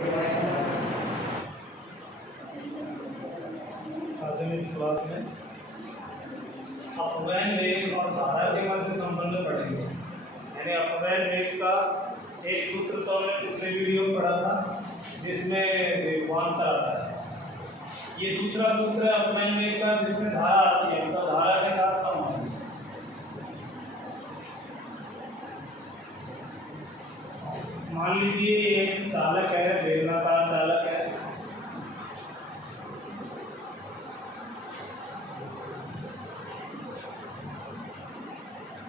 आज हम इस क्लास में अपव्यय वेग और धारा के मध्य संबंध पढ़ेंगे। यानी अपव्यय वेग का एक सूत्र तो हमने पिछले वीडियो में पढ़ा था जिसमें वेगवांतर आता है। ये दूसरा सूत्र है अपव्यय वेग का जिसमें धारा आती है, तो धारा के साथ संबंध। मान लीजिए एक चालक है, बेलनाकार चालक है,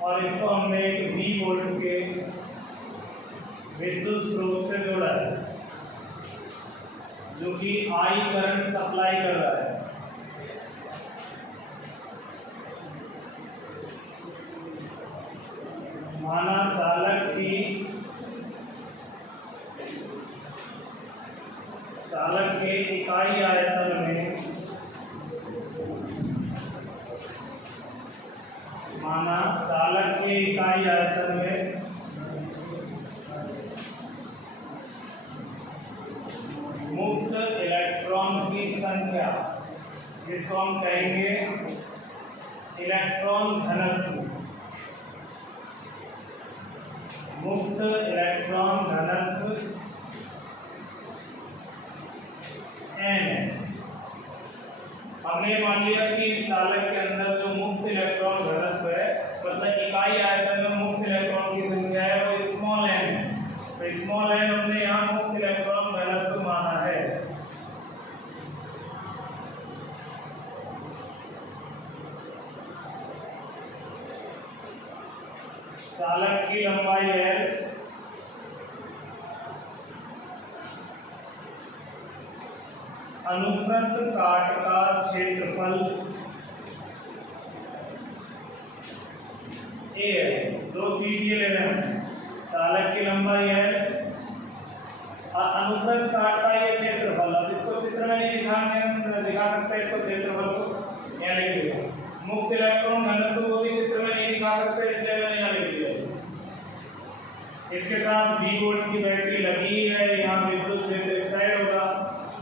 और इसको हमने एक V वोल्ट के विद्युत स्रोत से जोड़ा है जो कि I करंट सप्लाई कर रहा है। माना चालक के इकाई आयतन में मुक्त इलेक्ट्रॉन की संख्या, जिसको हम कहेंगे इलेक्ट्रॉन घनत्व, मुक्त इलेक्ट्रॉन घनत्व n। हमने मान लिया कि इस चालक के अंदर जो मुक्त इलेक्ट्रॉन घनत्व है, मतलब इकाई आयतन में मुक्त इलेक्ट्रॉन की संख्या है, वो स्मॉल n है। तो स्मॉल n हमने यहाँ मुक्त इलेक्ट्रॉन घनत्व माना है। चालक की लंबाई L, अनुप्रस्थ काट का क्षेत्रफल A है। दो चीज ये ले रहे हैं, चालक की लंबाई है और अनुप्रस्थ काट का ये क्षेत्रफल। अब इसको चित्र में नहीं दिखा सकते, इसको क्षेत्रफल को यहाँ लिख दिया। मुक्त इलेक्ट्रॉन घनत्व को भी चित्र में नहीं दिखा सकते, इसलिए मैंने यहाँ लिख दिया। इसके साथ V वोल्ट की बैटरी लगी है, यहाँ विद्युत क्षेत्र इस साइड होगा।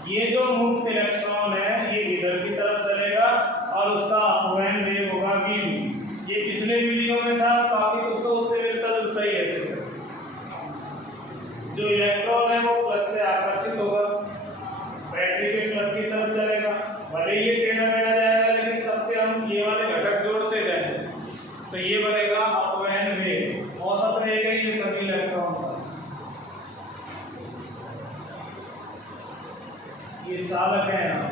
ये जो मुक्त इलेक्ट्रॉन है ये इधर की तरफ चलेगा और उसका अपव्यय वेग होगा v। ये पिछले वीडियो में था, काफी कुछ तो उससे मिलता जुलता ही है। जो इलेक्ट्रॉन है वो प्लस से आकर्षित होगा, बैटरी के प्लस की तरफ चलेगा। भले ये टेढ़ा मेढ़ा जाएगा, लेकिन सबके हम ये वाले घटक जोड़ते जाएंगे तो ये बनेगा अपव्यय वेग। औसत रहेगा ये सभी इलेक्ट्रॉन का। ये चालक है यहाँ।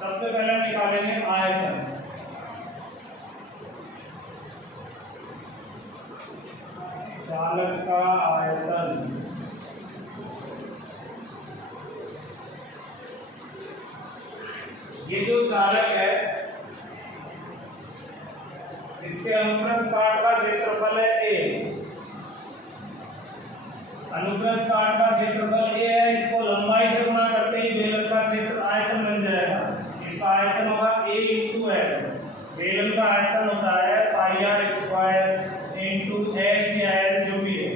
सबसे पहले हम निकालेंगे आयतन। चालक का आयतन ये जो चालक है इसके अनुप्रस्थ काट का क्षेत्रफल है A। अनुप्रस्थ काट का क्षेत्रफल A है, इसको लंबाई से गुणा करते ही बेलन का क्षेत्र आयतन बन जाएगा। इसका आयतन होगा A इंटू L। बेलन का आयतन होता है पाई आर स्क्वायर इंटू H या L जो भी है।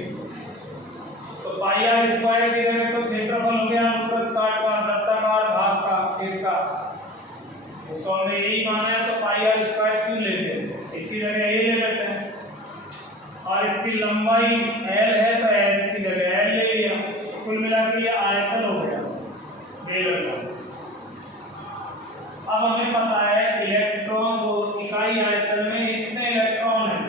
तो पाई आर स्क्वायर की जगह तो क्षेत्रफल हो गया अनुप्रस्थ काट का वृत्ताकार भाग का इसका, उसको हमने यही माना है, तो पाई आर स्क्वायर क्यों लेते हैं, इसकी जगह A ले लेते हैं। और इसकी लंबाई L है तो H की जगह L ले लिया। कुल मिलाकर ये आयतन हो गया बेलन का। अब हमें पता है इलेक्ट्रॉन को इकाई आयतन में इतने इलेक्ट्रॉन हैं।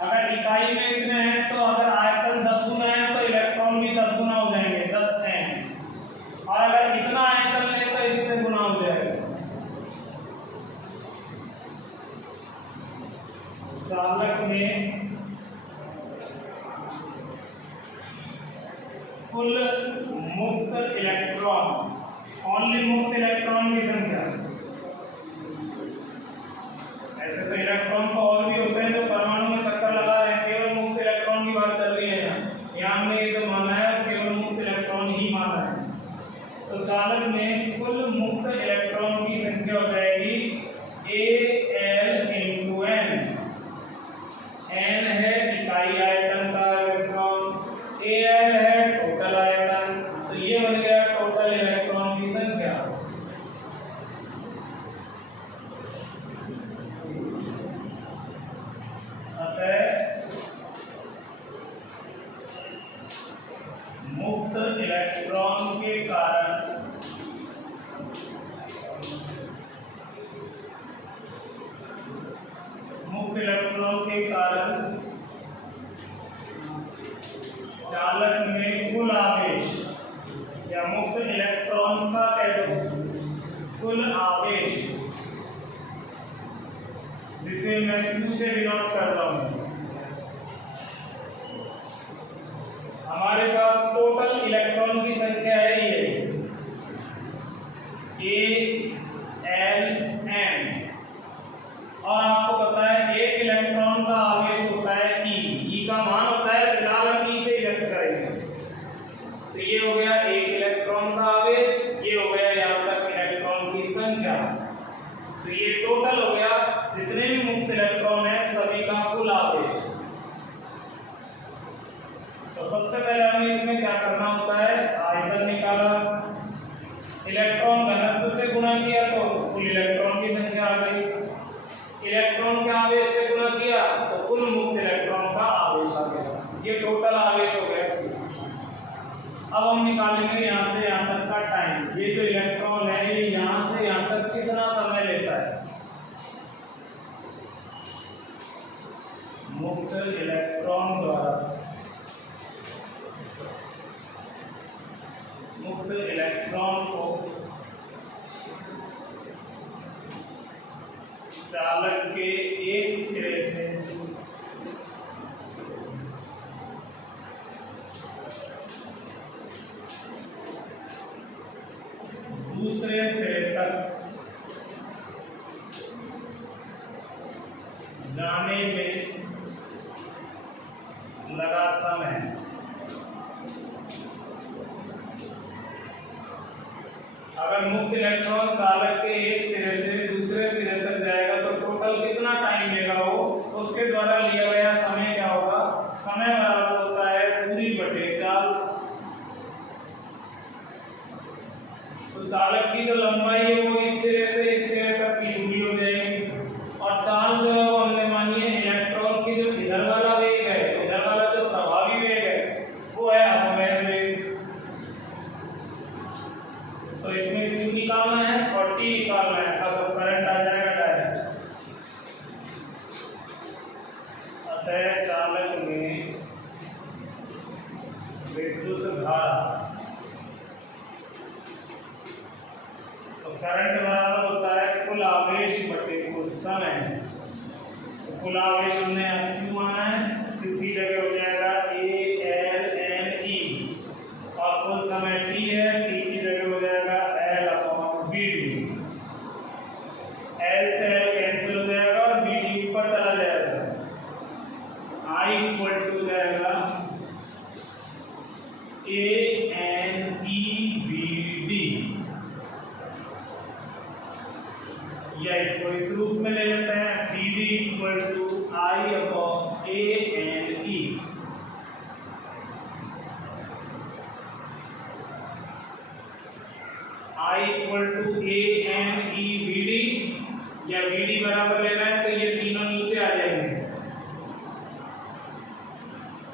अगर इकाई में इतने हैं तो अगर आयतन 10 गुना है तो इलेक्ट्रॉन भी 10 गुना हो जाएंगे, 10 हैं। और अगर इतना आयतन ले तो इससे गुना हो जाएगा। चालक में कुल मुक्त इलेक्ट्रॉन, ओनली मुक्त इलेक्ट्रॉन की संख्या, ऐसे तो इलेक्ट्रॉन तो और भी होते हैं जो परमाणु में चक्कर लगा रहे हैं, केवल मुक्त इलेक्ट्रॉन की बात चल रही है यहाँ हमने ये जो माना है केवल मुक्त इलेक्ट्रॉन ही माना है। तो चालक में कुल मुक्त इलेक्ट्रॉन की संख्या हो जाएगी AL × N। N है इकाई आयतन का इलेक्ट्रॉन के कारण मुक्त इलेक्ट्रॉन के कारण चालक में कुल आवेश या मुक्त इलेक्ट्रॉन का कह दो कुल आवेश, जिसे मैं Q से डिनोट कर रहा हूं। हमारे पास टोटल इलेक्ट्रॉन की संख्या है ये A, L, M, और आपको पता है एक इलेक्ट्रॉन का आवेश होता है E का मान होता है, फिलहाल हम E से व्यक्त करेंगे। तो ये हो गया एक इलेक्ट्रॉन का आवेश, ये हो गया यहाँ तक इलेक्ट्रॉन की संख्या। तो ये टोटल हो गया जितने भी मुक्त इलेक्ट्रॉन है सभी का कुल आवेश। तो सबसे पहले हमें इसमें क्या करना होता है, आयतन निकाला, इलेक्ट्रॉन घनत्व से गुणा किया तो कुल इलेक्ट्रॉन की संख्या आ गई, इलेक्ट्रॉन के आवेश से गुणा किया तो कुल मुक्त इलेक्ट्रॉन का आवेश आ गया। ये टोटल आवेश हो गया। अब हम निकालेंगे यहाँ से यहाँ तक का टाइम। ये जो इलेक्ट्रॉन है ये यहाँ से यहाँ तक कितना समय लेता है। मुक्त इलेक्ट्रॉन द्वारा मुक्त इलेक्ट्रॉन को चालक के एक सिरे से दूसरे सिरे तक जाने में लगा समय अगर मुक्त इलेक्ट्रॉन चालक के एक सिरे से दूसरे सिरे तक जाएगा तो टोटल कितना टाइम लेगा वो, उसके द्वारा लिया गया समय क्या होगा, समय बराबर होता है पूरी बटे चाल। तो चालक की जो लंबाई है वो इस सिरे से इस सिरे तक की दूरी हो जाएगी, और चाल जो है वो हमने मानी है इलेक्ट्रॉन की जो इधर वाला वेग है, इधर वाला जो प्रभावी वेग है वो है अपव्यय वेग। तो इसमें Q निकालना है और T निकालना है, बस करंट आ जाएगा डायरेक्ट। अतः चालक में विद्युत धारा, तो करंट बराबर होता है कुल आवेश बटे कुल समय। तो कुल आवेश हमने Q माना है, Q की जगह हो जाएगा A, L, M, E, और कुल समय T है, T की जगह हो जाएगा BD। L से L कैंसिल हो जाएगा और BD ऊपर चला जाएगा। I इक्वल टू जाएगा ANEBD, या इसको इस रूप में ले लेते हैं BD equal to I upon ANE। I equal to ANEBD, या BD बराबर लेना है तो ये तीनों नीचे आ जाएंगे।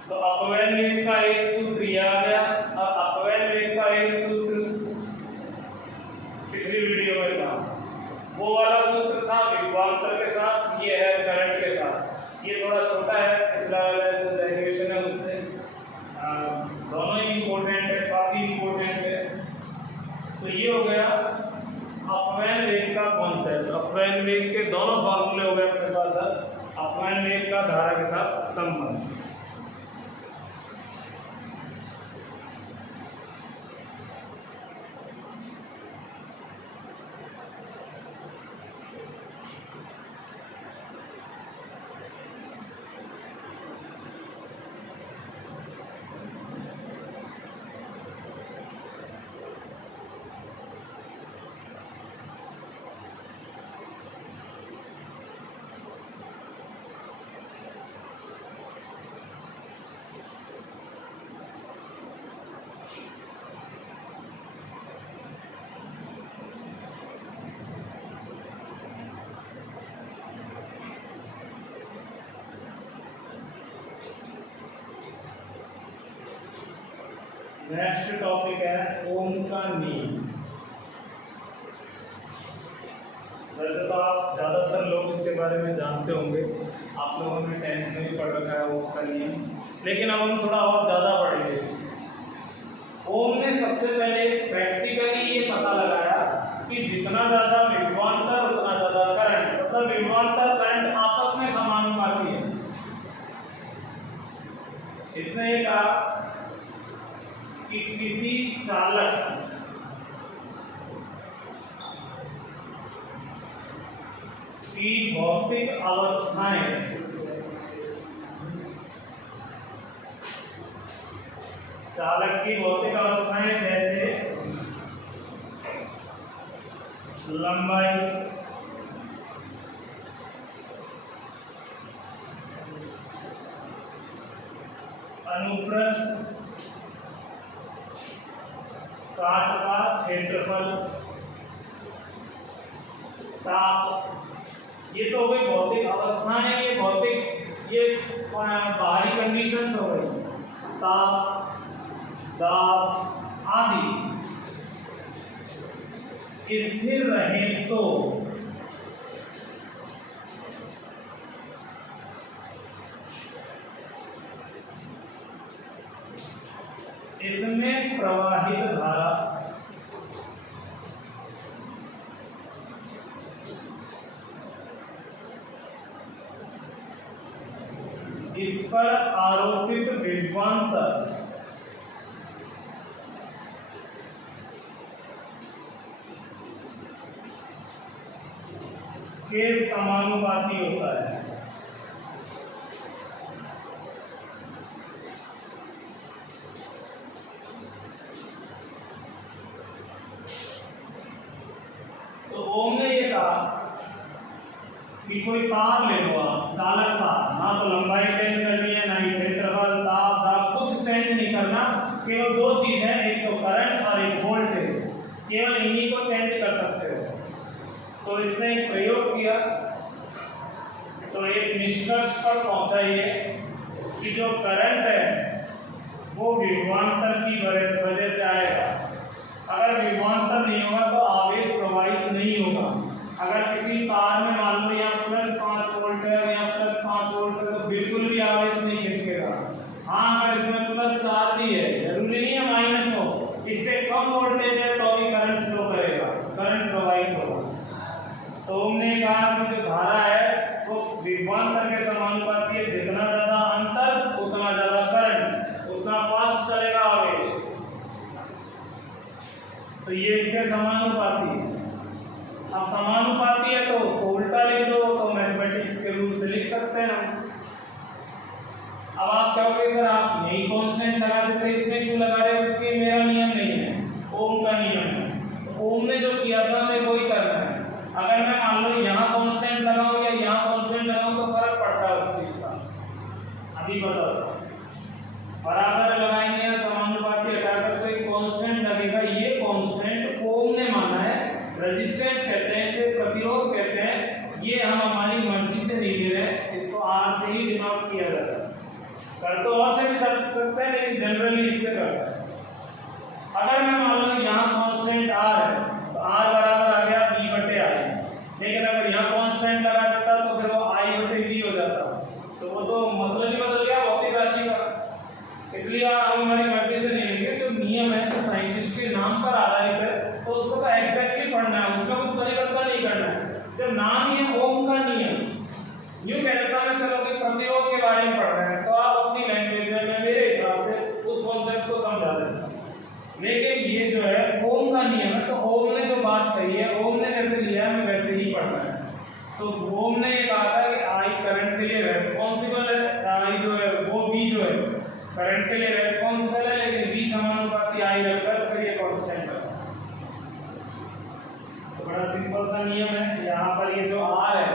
तो अपव्यय वेग का एक सूत्र यह आ गया, और अपव्यय वेग का एक सूत्र पिछली वीडियो में था, वो वाला सूत्र था विभवांतर के साथ, ये है करंट के साथ। ये थोड़ा छोटा है, पिछला वाला जो डेरिवेशन है उससे, दोनों ही इम्पोर्टेंट है, काफी इम्पोर्टेंट है। तो ये हो गया अपव्यय वेग का कॉन्सेप्ट। अपव्यय वेग के दोनों फॉर्मूले हो गए अपने पास। अपव्यय वेग का धारा के साथ संबंध। नेक्स्ट टॉपिक है ओम का नियम। वैसे तो आप ज़्यादातर लोग इसके बारे में जानते होंगे, आप लोगों ने 10th में भी पढ़ रखा है ओम का नियम, लेकिन अब हम थोड़ा और ज़्यादा पढ़ेंगे। ओम ने सबसे पहले प्रैक्टिकली ये पता लगाया कि जितना ज़्यादा विभवांतर उतना ज़्यादा करंट, मतलब विभवांतर करंट आपस में समानुपाती है। इसने ये कहा कि किसी चालक की भौतिक अवस्थाएं जैसे लंबाई, अनुप्रस्थ, काट का क्षेत्रफल, ताप, ये तो हो गई भौतिक अवस्थाएं, ये भौतिक ये बाहरी कंडीशंस हो गई, ताप, दाब आदि स्थिर रहे तो इसमें प्रवाहित धारा इस पर आरोपित विभवांतर के समानुपाती होता है। तो ओम ने ये कहा कि कोई तार ले लो आप, चालक तार, ना तो लंबाई चेंज करनी है, ना ही क्षेत्रफल, ताप, दाब कुछ चेंज नहीं करना, केवल दो चीज है, एक तो करंट और एक वोल्टेज, केवल इन्हीं को चेंज कर सकते हो। तो इसने एक प्रयोग किया, तो एक निष्कर्ष पर पहुंचा ये कि जो करंट है वो विभवांतर की वजह से आएगा। अगर विभवांतर नहीं होगा तो आवेश प्रवाहित नहीं होगा। अगर किसी तार में मान लो यहाँ +5 वोल्ट है, यहाँ +5 वोल्ट है, तो बिल्कुल भी आवेश नहीं खिसकेगा। हाँ, अगर इसमें +4 भी है, जरूरी नहीं है माइनस हो, इससे कम वोल्टेज है तो भी करंट फ्लो करेगा, करंट प्रवाहित होगा। तो हमने कहा कि जो धारा है वो विभवांतर के समानुपाती है, जितना ज्यादा अंतर उतना ज्यादा करंट, उतना फास्ट चलेगा आवेश। तो ये इसके समानुपाती है। अब समानुपाती है तो उसको उल्टा लिख दो, तो मैथमेटिक्स के रूल से लिख सकते हैं हम। अब आप कहोगे सर आप यही कांस्टेंट लगा देते, इसमें क्यों लगा रहे हो? क्योंकि मेरा नियम नहीं है, ओम का नियम है। तो ओम ने जो किया था हमें वही करना है। अगर मैं मान लो यहाँ कांस्टेंट लगाऊं या यहाँ कांस्टेंट लगाऊं तो फर्क पड़ता है उस चीज का। अभी बताओ, बराबर लगाएंगे या समानुपाती हटाकर तो एक कांस्टेंट लगेगा। ये कांस्टेंट ओम ने माना है, रेजिस्टेंस कहते हैं इसे, प्रतिरोध कहते हैं। ये हम हमारी मर्जी से नहीं ले रहे, इसको आर से ही डिनोट किया जाता है। कर तो और से भी सकते हैं, लेकिन जनरली इससे करता है। अगर मैं मान लो यहाँ कांस्टेंट आर है तो आर बराबर आ गया V/I, लेकिन अगर यहाँ कांस्टेंट लगा देता तो फिर वो I/V हो जाता, तो वो तो मतलब ही बदल गया भौतिक राशि का। इसलिए हम हमारी मर्जी से नहीं लेंगे, जो नियम है तो साइंटिस्ट के नाम पर आधारित है, तो उसको तो एग्जैक्टली पढ़ना है, उसमें कुछ परिवर्तन नहीं करना है। जब नाम ही है ओम का नियम, यूं कह देता मैं चलो कि प्रतिरोध के बारे में पढ़ रहे हैं तो आप अपनी लैंग्वेज में मेरे हिसाब से उस कॉन्सेप्ट को समझा देना। लेकिन ये जो है ओम का नियम है, तो ओम ने जो बात कही है, ओम ने जैसे लिया है हमें वैसे ही पढ़ना है। तो ओम ने ये कहा था कि आई करंट के लिए रेस्पॉन्सिबल है, आई जो है वो V जो है करंट के लिए रेस्पॉन्सिबल है, लेकिन V समानुपाती आई रखकर फिर ये कांस्टेंट है। तो बड़ा सिंपल सा नियम है। यहाँ पर ये जो R है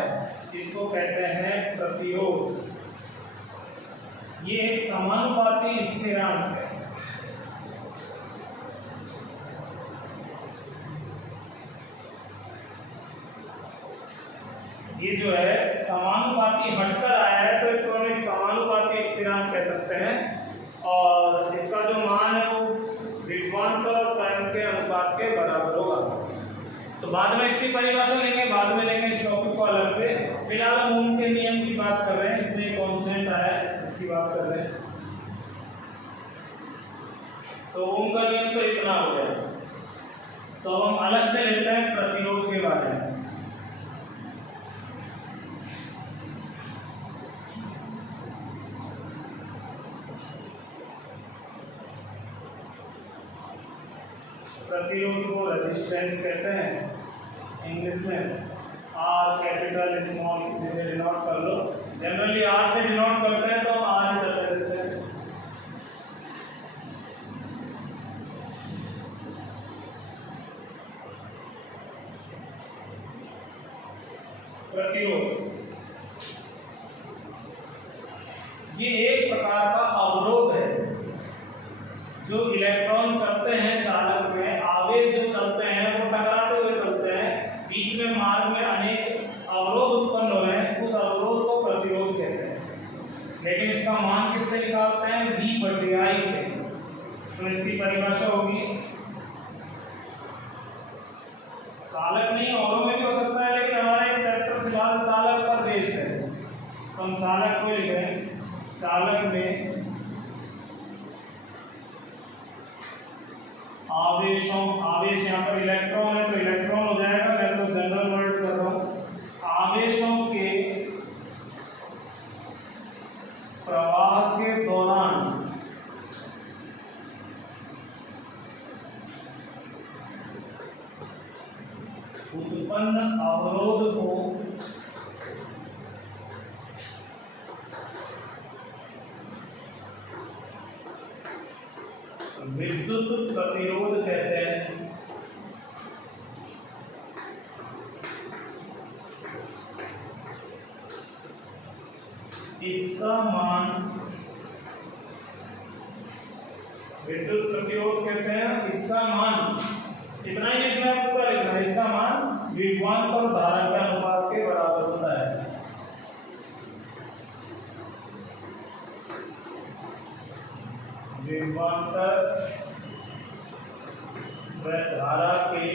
इसको कहते हैं प्रतिरोध। ये एक समानुपाती स्थिरांक है। ये जो है समानुपाती हटकर आया है, तो इसको हम एक समानुपाती स्थिरांक कह सकते हैं। और इसका जो मान है वो विभवांतर और करंट के अनुपात के बराबर होगा। तो बाद में इसकी परिभाषा लेंगे, बाद में लेंगे इस टॉपिक को अलग से। फिलहाल हम ओम के नियम की बात कर रहे हैं, इसमें कांस्टेंट आया है इसकी बात कर रहे हैं। तो ओम का नियम तो इतना हो गया। तो हम अलग से लेते हैं प्रतिरोध के बारे में। प्रतिरोध को रेजिस्टेंस कहते हैं इंग्लिश में। आर कैपिटल स्मॉल किसी से डिनोट कर लो, जनरली आर से डिनोट करते हैं तो हम आर ही चलते देते हैं। प्रतिरोध ये एक प्रकार का अवरोध है। जो इलेक्ट्रॉन चलते हैं चालक में, आवेश जो चलते हैं वो टकराते हुए चलते हैं, बीच में मार्ग में अनेक अवरोध उत्पन्न हो रहे हैं, उस अवरोध को प्रतिरोध कहते हैं। लेकिन इसका मान किससे निकालते हैं? V/I से। तो इसकी परिभाषा होगी, चालक नहीं औरों में भी हो सकता है, लेकिन हमारा एक चैप्टर फिलहाल चालक पर बेस्ड है, तो हम चालक को लिख रहे हैं। चालक में आवेशों, आवेश यहाँ पर इलेक्ट्रॉन है तो इलेक्ट्रॉन हो जाएगा, मैं तो जनरल वर्ड कर रहा हूँ। आवेशों के प्रवाह के दौरान उत्पन्न अवरोध को विद्युत प्रतिरोध कहते हैं। इसका मान विद्युत प्रतिरोध कहते हैं। इसका मान इतना ही लिखना है, पूरा लिखना है। इसका मान विभवांतर और धारा के अनुपात के बराबर होता है। विभवांतर व धारा के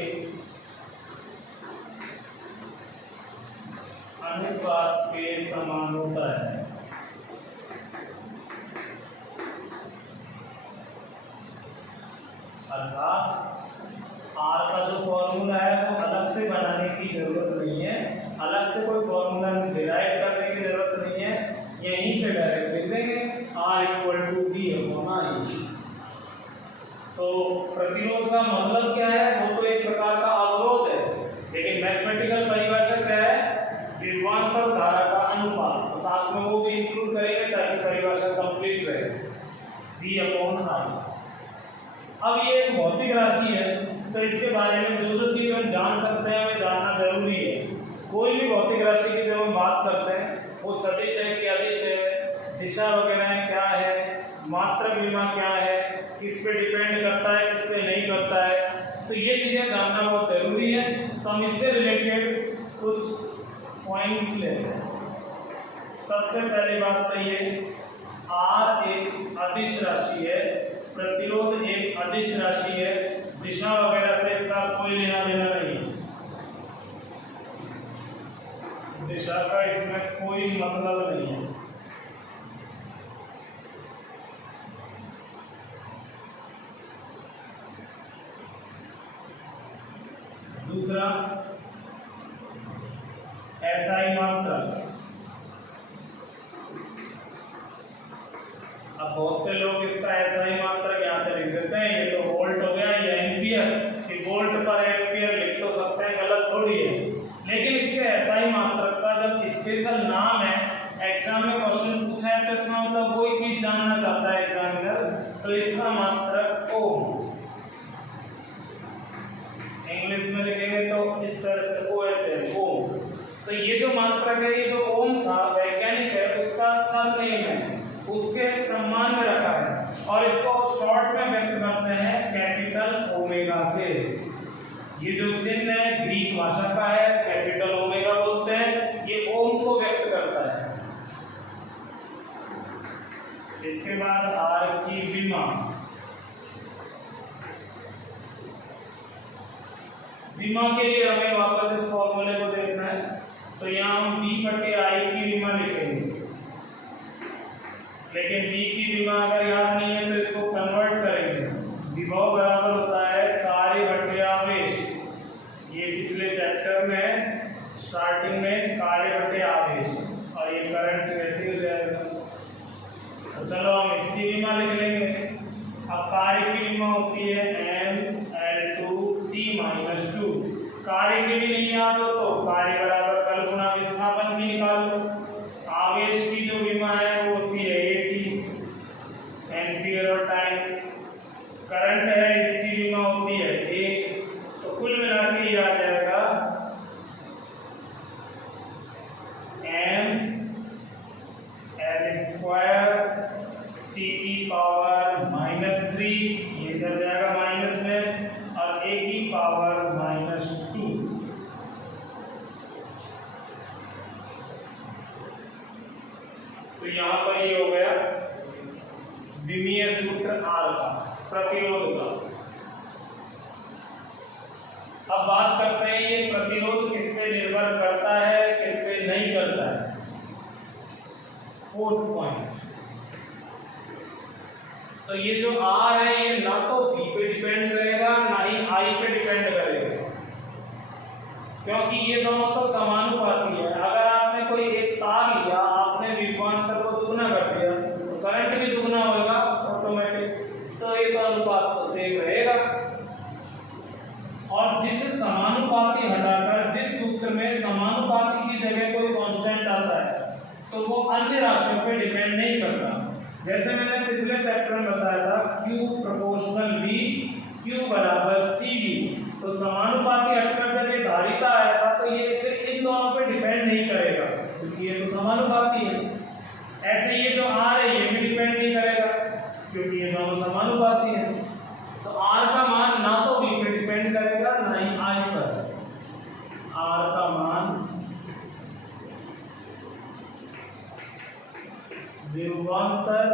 अनुपात के समान होता है। अर्थात आर का जो फॉर्मूला है वो अलग से बनाने की जरूरत नहीं है, अलग से कोई फॉर्मूला डिराइव करने की जरूरत नहीं है, यहीं से डायरेक्ट लिख देंगे R=V/I। तो प्रतिरोध का मतलब क्या है? वो तो एक प्रकार का अवरोध है, लेकिन मैथमेटिकल परिभाषा क्या है? विभवांतर धारा का अनुपात। तो साथ में वो भी इंक्लूड करेंगे ताकि परिभाषा कंप्लीट रहे। V/I। अब ये एक भौतिक राशि है, तो इसके बारे में जो जो चीज़ हम जान सकते हैं वो जानना जरूरी है। कोई भी भौतिक राशि की जब हम बात करते हैं, वो सदिश है कि अदिश है, दिशा वगैरह क्या है, मात्रक विमा क्या है, किस पे डिपेंड करता है, किस पे नहीं करता है, तो ये चीज़ें जानना बहुत जरूरी है। तो हम इससे रिलेटेड कुछ पॉइंट्स लेते हैं। सबसे पहली बात तो ये, R एक अदिश राशि है, प्रतिरोध एक अदिश राशि है, दिशा वगैरह से इसका कोई लेना देना नहीं है, दिशा का इसमें कोई मतलब नहीं है। दूसरा, SI मात्रक। अब बहुत से लोग इसका SI मात्रक यहाँ से लिख देते हैं, ये तो वोल्ट हो गया, ये एम्पियर, कि वोल्ट पर एम्पियर लिख तो सकते हैं, गलत थोड़ी है। लेकिन इसके SI मात्रक का जब स्पेशल नाम है, एग्जाम में क्वेश्चन पूछा है, तो इसमें मतलब वही चीज जानना चाहता है एग्जामिनर, तो इसका मात्रक ओम। इंग्लिश में लिखेंगे तो इस तरह से OH है, ओम। तो ये जो मात्रक है, ये जो ओम था, वैज्ञानिक है, उसका सरनेम है, उसके सम्मान में रखा है, और इसको शॉर्ट में व्यक्त करते हैं कैपिटल ओमेगा से। ये जो चिन्ह है ग्रीक भाषा का है, कैपिटल ओमेगा बोलते हैं, ये ओम को व्यक्त करता है। इसके बाद आर की विमा, विमा के लिए हमें वापस इस फॉर्मूले को देखना है। तो यहाँ हम V बटे I की विमा लिखेंगे, लेकिन V की विमा अगर याद नहीं है तो इसको कन्वर्ट करेंगे। विभव बराबर होता है कार्य बटे आवेश। ये पिछले चैप्टर में स्टार्टिंग में कार्य बटे आवेश, और ये करंट वैसे हो जाएगा। तो चलो हम इसकी विमा लिख लेंगे। अब कार्य की विमा होती है mL2T-2। कार्य की भी नहीं याद हो तो कार्य बराबर कल गुणा विस्थापन की निकालो। आवेश की जो विमा है वो होती है AT, एम्पियर और टाइम। करंट है इसकी विमा होती है A। तो कुल मिला के ये आ जाएगा m L2T⁻⁻3, ये इधर जाएगा माइनस में, और A की पावर -2। तो यहाँ पर ये हो गया विमीय सूत्र R का, प्रतिरोध का। अब बात करते हैं ये प्रतिरोध किस पे निर्भर करता है, किस पे नहीं करता है। फोर्थ पॉइंट, तो ये जो R है ये ना तो V पे डिपेंड करेगा ना ही I पे डिपेंड करेगा, क्योंकि ये दोनों तो समानुपाती है। अगर आपने कोई एक तार लिया, आपने विभवांतर को दुगना कर दिया तो करंट भी दुगना होगा ऑटोमेटिक, तो ये तो अनुपात तो सेम रहेगा। और जिस समानुपाती हटाकर जिस सूत्र में समानुपाती की जगह कोई कांस्टेंट आता है तो वो अन्य राशियों पे डिपेंड नहीं करता। जैसे मैंने पिछले चैप्टर में बताया था Q प्रोपोर्शनल V, Q बराबर CV। तो समानुपाती हटकर जब ये धारिता आया था तो ये फिर इन दोनों पे डिपेंड नहीं करेगा, क्योंकि ये तो समानुपाती है। ऐसे ये जो R है ये भी डिपेंड नहीं करेगा, क्योंकि ये दोनों समानुपाती है। तो R का मान ना तो V पे डिपेंड करेगा ना ही I पर। R का मान विभवांतर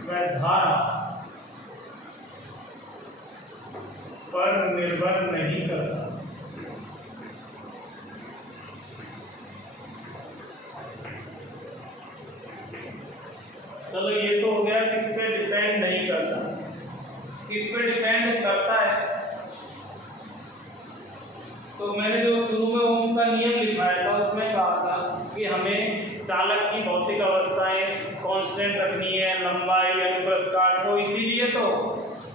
व धारा पर निर्भर नहीं करता। चलो ये तो हो गया किस पे डिपेंड नहीं करता। किस पे डिपेंड करता है, तो मैंने जो शुरू में ओम का नियम लिखाया था उसमें कहा था कि हमें चालक की भौतिक अवस्थाएं कांस्टेंट रखनी है, लंबाई अनुप्रस्थ काट को, इसीलिए तो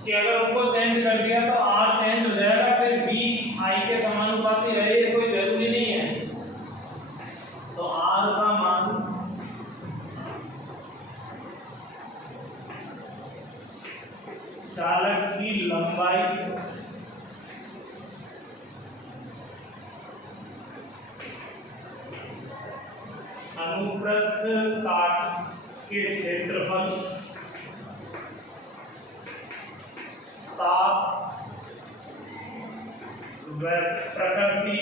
कि अगर उनको चेंज कर दिया तो R चेंज हो जाएगा, फिर B I के समानुपाती रहे, ये कोई जरूरी नहीं है। तो R का मान चालक की लंबाई अनुप्रस्थ काट के क्षेत्रफल, ताप व प्रकृति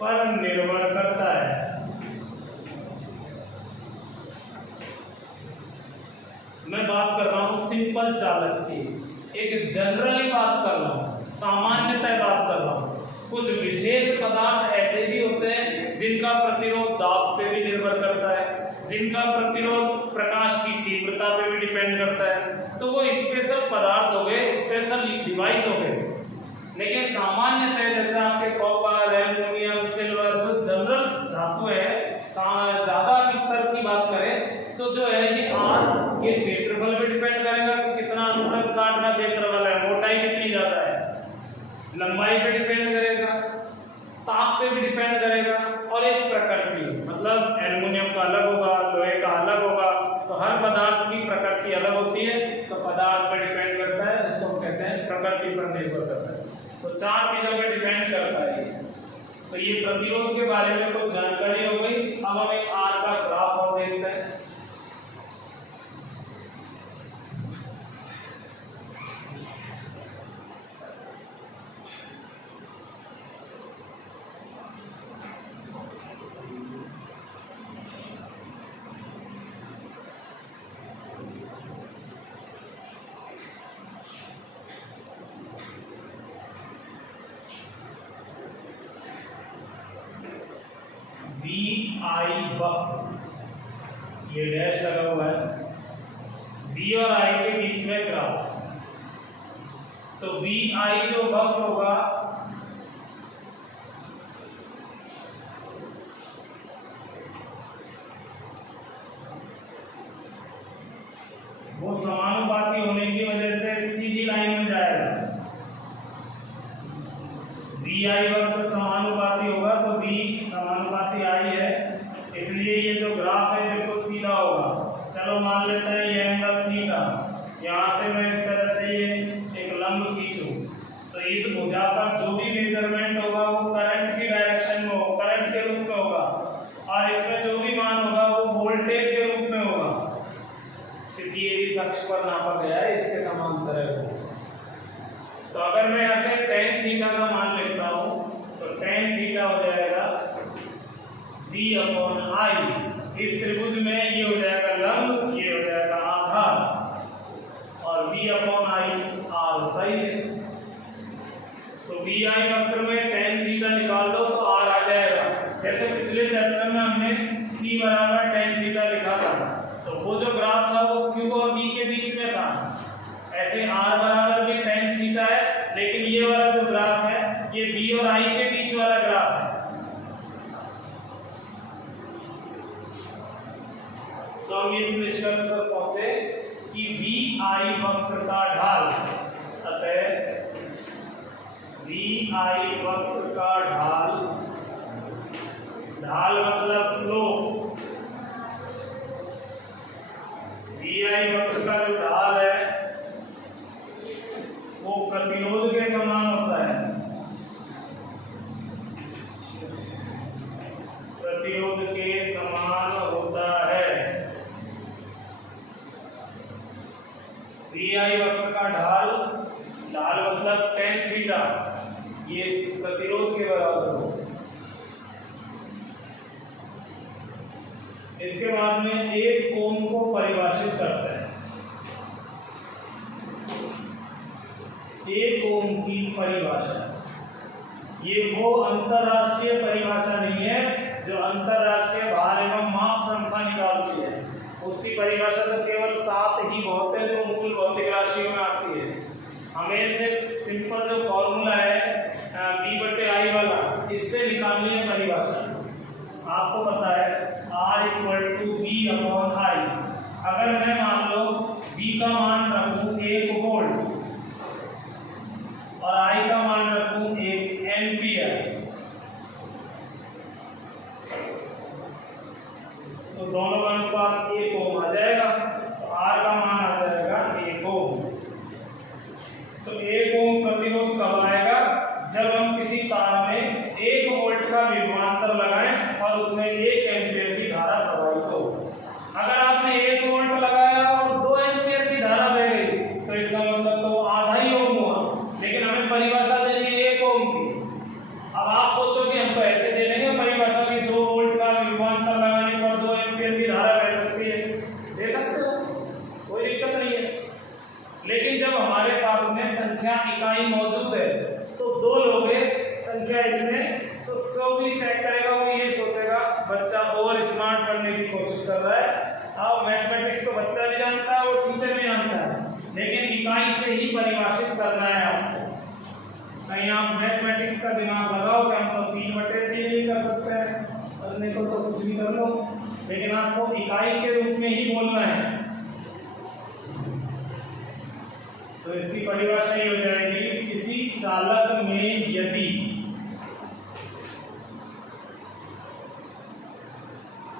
पर निर्भर करता है। मैं बात कर रहा हूं सिंपल चालक की, एक जनरली बात कर रहा हूं, सामान्यतः बात कर रहा हूं। कुछ विशेष पदार्थ ऐसे भी होते हैं जिनका प्रतिरोध दाब पे भी निर्भर करता है, जिनका प्रतिरोध प्रकाश की तीव्रता पे भी डिपेंड करता है। तो वो स्पेशल पदार्थ हो गए, स्पेशल डिवाइस हो गए। लेकिन सामान्यतः जैसे आपके कॉपर, एल्युमिनियम, सिल्वर, जो जनरल धातु है, ज्यादा स्तर की बात करें तो जो है ये R ये क्षेत्रफल पे डिपेंड करेगा कि कितना अनुप्रस्थ काट का क्षेत्रफल है, मोटाई कितनी ज्यादा है, लंबाई पे डिपेंड करेगा, ताप पे भी डिपेंड करेगा, और एक प्रकृति, मतलब एल्युमिनियम का अलग होगा, लोहे का अलग होगा। तो हर पदार्थ की प्रकृति अलग होती है, तो पदार्थ पर डिपेंड करता है, इसको हम कहते हैं प्रकृति पर निर्भर करता है। तो चार चीजों पर डिपेंड करता है। तो ये प्रतिरोध के बारे में कुछ जानकारी हो गई। अब हम एक R का ग्राफ और देखते हैं। आई वक्र, ये डैश लगा हुआ है, बी और आई के बीच में ग्राफ, तो बी आई जो वक्र होगा वो समानुपाती होने की वजह से सीधी लाइन में जाएगा। बी आई वक्र समानुपाती होगा तो बी समानुपाती आई है, इसलिए ये जो ग्राफ है बिल्कुल सीधा होगा। चलो मान लेते हैं ये एंगल थीटा, यहाँ से मैं इस तरह से ये एक लंब खींचूं तो इस भुजा का जो भी मेजरमेंट होगा वो करंट की डायरेक्शन में होगा, करंट के रूप में होगा, और इसमें जो भी मान होगा वो वोल्टेज के रूप में होगा, क्योंकि ये इस अक्ष पर नापा गया है, इसके समांतर है वो। तो अगर मैं यहाँ से tan थीटा का मान लेता हूँ तो tan थीटा हो जाएगा V/I। इस त्रिभुज में ये हो जाएगा लंब, ये हो जाएगा आधार, और V/I R होता ही है। तो VI वक्र में tan थीटा निकाल दो तो R आ जाएगा। जैसे पिछले चैप्टर में हमने C बराबर tan थीटा लिखा था, तो वो जो ग्राफ था वो Q और B के बीच में था, ऐसे R बराबर भी tan थीटा है, लेकिन ये वाला जो ग्राफ है ये B और I के बीच वाला ग्राफ है। तो हम इस निष्कर्ष पर पहुंचे कि VI वक्र का ढाल, अतः VI वक्र का ढाल, ढाल मतलब स्लोप, VI वक्र का जो ढाल है वो प्रतिरोध के समान होता है, प्रतिरोध के समान होता है। VI वक्र का ढाल, ढाल मतलब tan थीटा, ये प्रतिरोध के बराबर हो। इसके बाद में एक कोण को परिभाषित करते हैं। एक कोण की परिभाषा, ये वो अंतरराष्ट्रीय परिभाषा नहीं है जो अंतरराष्ट्रीय भार एवं माप संस्था निकालती है। उसकी परिभाषा तो केवल 7 ही बहुत है जो मूल भौतिक राशियों में आती है। हमें सिर्फ सिंपल जो फॉर्मूला है B/I वाला, इससे निकालनी है परिभाषा। आपको पता है R = V/I। अगर मैं मान लो V का मान रखूं 1 वोल्ट और I का मान रखूं 1 एम्पियर, तो दोनों का अनुपात 1 ओम आ जाएगा, तो R का मान आ जाएगा 1 ओम। तो 1 ओम प्रतिरोध कब आएगा? जब हम किसी तार में 1 वोल्ट का विभवांतर लगाएं और उसमें 1 एम्पियर की धारा प्रवाहित हो। अगर आपने 1 वोल्ट लगाया और 2 एम्पियर की धारा बह गई तो इसका मतलब तो आधा ही ओम हुआ, लेकिन हमें परिभाषा देनी है 1 ओम की। अब आप सोचो कि हम तो ऐसे दे देंगे परिभाषा की 2 वोल्ट का विभवांतर लगाने पर 2 एम्पियर की धारा बह सकती है, दे सकते हो, कोई दिक्कत नहीं है। लेकिन जब हमारे पास में संख्या इकाई मौजूद है तो 2 लोग हैं, संख्या इसमें, तो जो भी चेक करेगा वो ये सोचेगा बच्चा ओवर स्मार्ट बनने की कोशिश कर रहा है। अब मैथमेटिक्स तो बच्चा भी जानता है और टीचर भी जानता है, लेकिन इकाई से ही परिभाषित करना है आपको। कहीं आप मैथमेटिक्स का दिमाग लगाओ कि हम तो 3/3 नहीं कर सकते हैं, बस नहीं तो कुछ भी कर लो, लेकिन आपको इकाई के रूप में ही बोलना है। तो इसकी परिभाषा ये हो जाएगी, किसी चालक में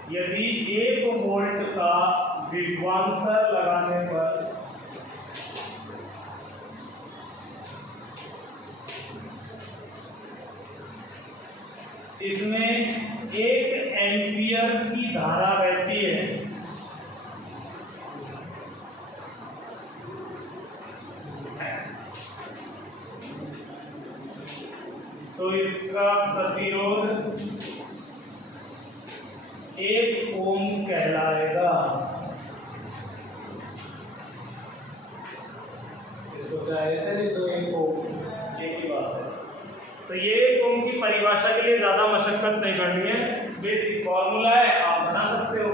यदि 1 वोल्ट का विभवांतर लगाने पर इसमें 1 एम्पियर की धारा बहती है, तो इसका प्रतिरोध 1 ओम कहलाएगा। इसको चाहे ऐसे नहीं तो 1 ओम, एक ही बात है। तो ये 1 ओम की परिभाषा के लिए ज्यादा मशक्कत नहीं करनी है, बेसिक फॉर्मूला है, आप बना सकते हो।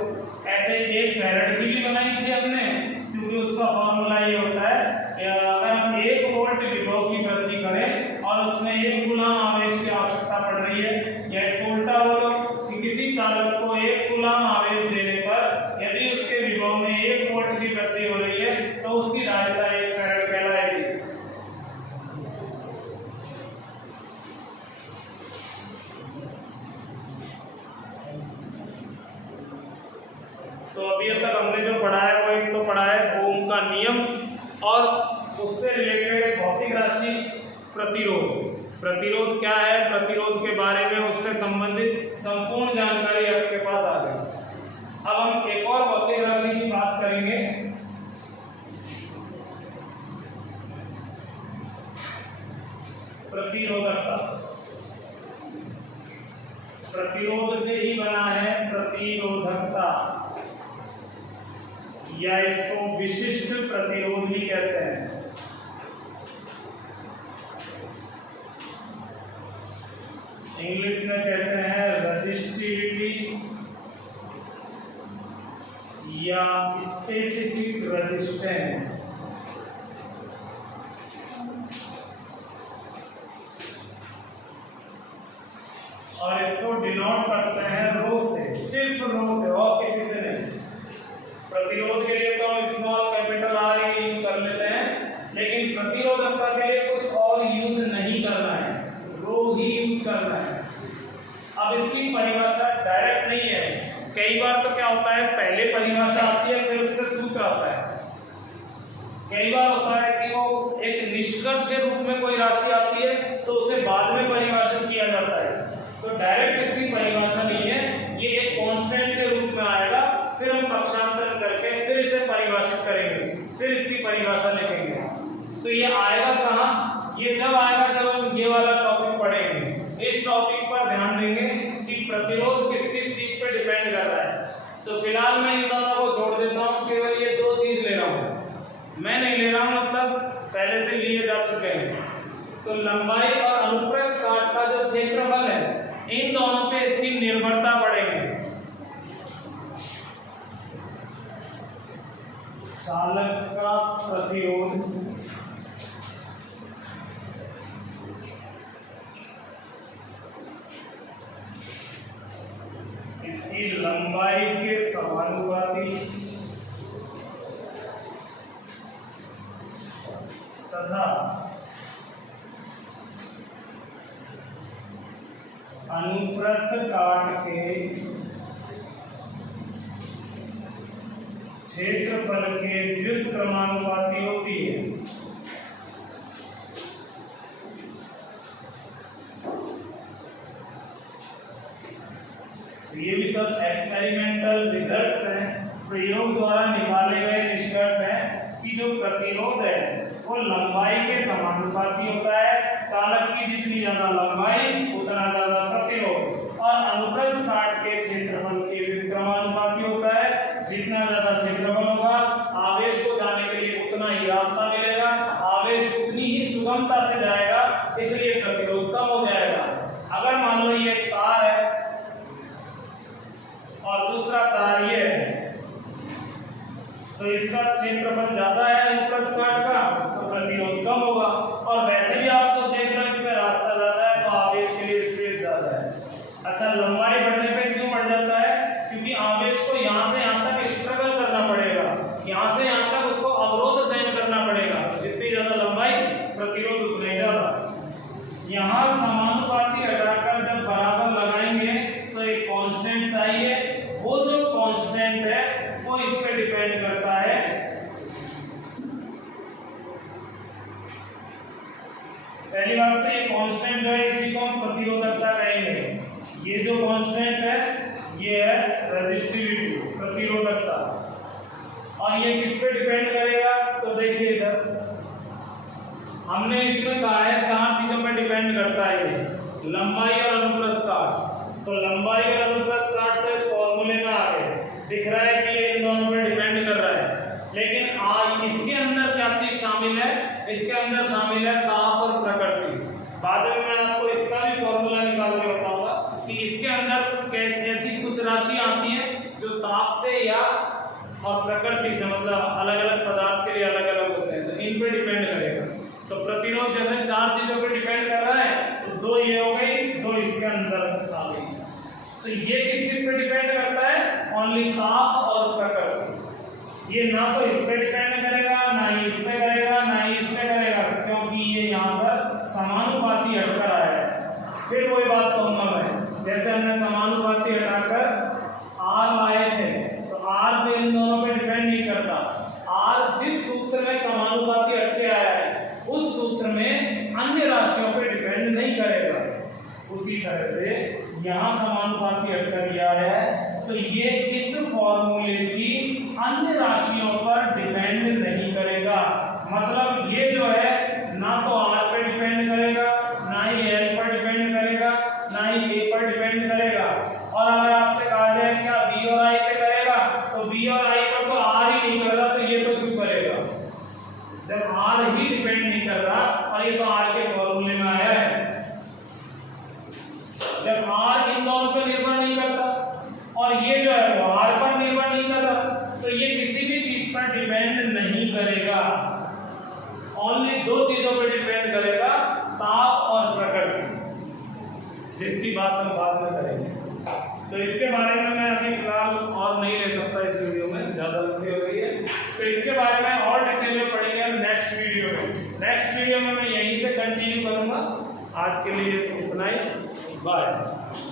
ऐसे ही एक फैराड की भी बनाई थी हमने, क्योंकि उसका फॉर्मूला ये होता है कि अगर हम 1 वोल्ट विभव की वृद्धि करें और उसमें 1 कूलम आवेश की आवश्यकता पड़ रही है, या इसको उल्टा बोलो कि किसी चालक को 1 कूलम आवेश देने पर यदि उसके विभव में 1 वोल्ट की वृद्धि हो रही है तो उसकी धारिता 1 फैराड कहलाएगी। तो अभी तक हमने जो पढ़ा है वो एक तो पढ़ा है ओम का नियम, और उससे रिलेटेड एक भौतिक राशि प्रतिरोध। प्रतिरोध क्या है, प्रतिरोध के बारे में उससे संबंधित संपूर्ण जानकारी आपके पास आ गई। अब हम एक और भौतिक राशि की बात करेंगे, प्रतिरोधकता। प्रतिरोध से ही बना है प्रतिरोधकता, या इसको विशिष्ट प्रतिरोध भी कहते हैं। इंग्लिश में कहते हैं रेजिस्टिविटी या स्पेसिफिक रेजिस्टेंस। और इसको डिनोट करते हैं रो से, सिर्फ रो से और किसी से नहीं। प्रतिरोध के लिए तो हम स्मॉल कैपिटल आर यूज कर लेते हैं, लेकिन प्रतिरोधकता के लिए कुछ और यूज नहीं करना है, रो ही यूज करना है। अब इसकी परिभाषा डायरेक्ट नहीं है, कई बार तो क्या होता है पहले परिभाषा आती है फिर उससे सूत्र आता है। कई बार होता है कि वो एक निष्कर्ष के रूप में कोई राशि आती है तो उसे बाद में परिभाषित किया जाता है। तो डायरेक्ट इसकी परिभाषा नहीं है, ये एक कांस्टेंट के रूप में आएगा, फिर हम पक्षांतरण करके फिर इसे परिभाषित करेंगे, फिर इसकी परिभाषा लिखेंगे। तो ये आएगा कहाँ, ये जब आएगा जब हम ये वाला टॉपिक पढ़ेंगे। इस टॉपिक पर ध्यान देंगे कि प्रतिरोध किस किस चीज पे डिपेंड कर रहा है। तो फिलहाल मैं इन दोनों को जोड़ देता हूँ, केवल ये 2 चीज ले रहा हूँ, मैं नहीं ले रहा हूँ, मतलब पहले से लिए जा चुके हैं। तो लंबाई और अनुप्रस्थ काट का जो क्षेत्रफल है, इन दोनों पे इसकी निर्भरता पड़ेगी। चालक का प्रतिरोध इसकी लंबाई के समानुपाती तथा अनुप्रस्थ काट के क्षेत्रफल के व्युत्क्रमानुपाती होती है। ये भी सब एक्सपेरिमेंटल रिजल्ट्स हैं, प्रयोग द्वारा निकाले गए निष्कर्ष हैं कि जो प्रतिरोध है वो लंबाई के समानुपाती होता है। चालक की जितनी ज्यादा लंबाई उतना ज्यादा प्रतिरोध, और अनुप्रस्थ काट के क्षेत्रफल के व्युत्क्रमानुपाती होता है। जितना ज्यादा क्षेत्रफल होगा आवेश को जाने के लिए उतना ही रास्ता मिलेगा, आवेश उतनी ही सुगमता से जाएगा, इसलिए प्रतिरोध कम हो जाएगा। अगर मान लो ये तार है और दूसरा तार ये है, तो इसका क्षेत्रफल ज्यादा है अनुप्रस्थ काट का, तो प्रतिरोध कम होगा। और वैसे भी आप सब देख लो इसमें रास्ता ज्यादा है तो आवेश के लिए स्पेस ज्यादा है। अच्छा, लंबाई बढ़ने पे क्यों बढ़ जाता है, क्योंकि आवेश को यहाँ से यहाँ तक स्ट्रगल करना पड़ेगा, यहाँ से यहाँ तक उसको अवरोध सहन करना पड़ेगा। तो जितनी ज्यादा लंबाई प्रतिरोध उतने ज्यादा। यहाँ समानुपाती हटाकर जब बराबर लगाएंगे तो एक कांस्टेंट चाहिए, वो जो कांस्टेंट है वो इस पे डिपेंड करता है। पहली बात तो ये कांस्टेंट जो है इसी को हम प्रतिरोधकता कहेंगे। ये जो कांस्टेंट है ये है रेजिस्टिविटी, प्रतिरोधकता। और ये किस पे डिपेंड करेगा, तो देखिए इधर हमने इसमें कहा है 4 चीजों पे डिपेंड करता है ये, लंबाई और अनुप्रस्थ काट। तो लंबाई और अनुप्रस्थ काट तो इस फॉर्मूले में आ गए, दिख रहा है कि ये इन दोनों पे डिपेंड कर रहा है। लेकिन आज इसके अंदर क्या चीज शामिल है, इसके अंदर शामिल है ताप और प्रकृति। बाद में मैं आपको इसका भी फॉर्मूला निकाल के बताऊंगा कि इसके अंदर कैसे और प्रकृति से मतलब अलग अलग पदार्थ के लिए अलग अलग होते हैं, तो इन पे डिपेंड करेगा। तो प्रतिरोध जैसे 4 चीजों पे डिपेंड कर रहा है, तो 2 ये हो गई, 2 इसके अंदर आ गई। तो ये किस पे डिपेंड करता है? ओनली ताप और प्रकृति। ये ना तो इस पे डिपेंड करेगा, ना ही इस पे करेगा, ना ही इस पे करेगा, क्योंकि ये यहाँ पर समानुपाती हटकर आया है। फिर वही बात कहूंगा मैं, जैसे हमने समानुपाती हटाकर R लाए थे, तो R पे इन दोनों पे डिपेंड नहीं करता। R जिस सूत्र में समानुपाती हटके आया है, उस सूत्र में अन्य राशियों पे डिपेंड नहीं करेगा। उसी तरह से यहाँ समानुपाती हटकर गया है, तो ये इस फॉर्मूले की अन्य राशियों पर डिपेंड नहीं करेगा। मतलब ये जो है ना तो R पे डिपेंड करेगा, ना ही L पर डिपेंड करेगा, ना ही A पर डिपेंड करेगा। और अगर आपसे कहा जाए क्या B और I पे करेगा, तो B और I पर तो R ही नहीं कर रहा, तो ये तो क्यों करेगा? जब R ही डिपेंड नहीं कर रहा, और ये तो R के फॉर्मूले में आया है। जब R इन दोनों पर निर्भर नहीं करता और ये जो है वो R पर निर्भर नहीं कर रहा, तो ये किसी भी चीज पर डिपेंड नहीं करेगा। ओनली 2 चीजों पर डिपेंड करेगा, ताप और प्रकृति, जिसकी बात हम बाद में करेंगे। तो इसके बारे में मैं अभी फिलहाल और नहीं ले सकता इस वीडियो में, ज़्यादा लंबी हो रही है। तो इसके बारे में और डिटेल में पढ़ेंगे हम नेक्स्ट वीडियो में। नेक्स्ट वीडियो में मैं यहीं से कंटिन्यू करूँगा। आज के लिए इतना ही, बाय।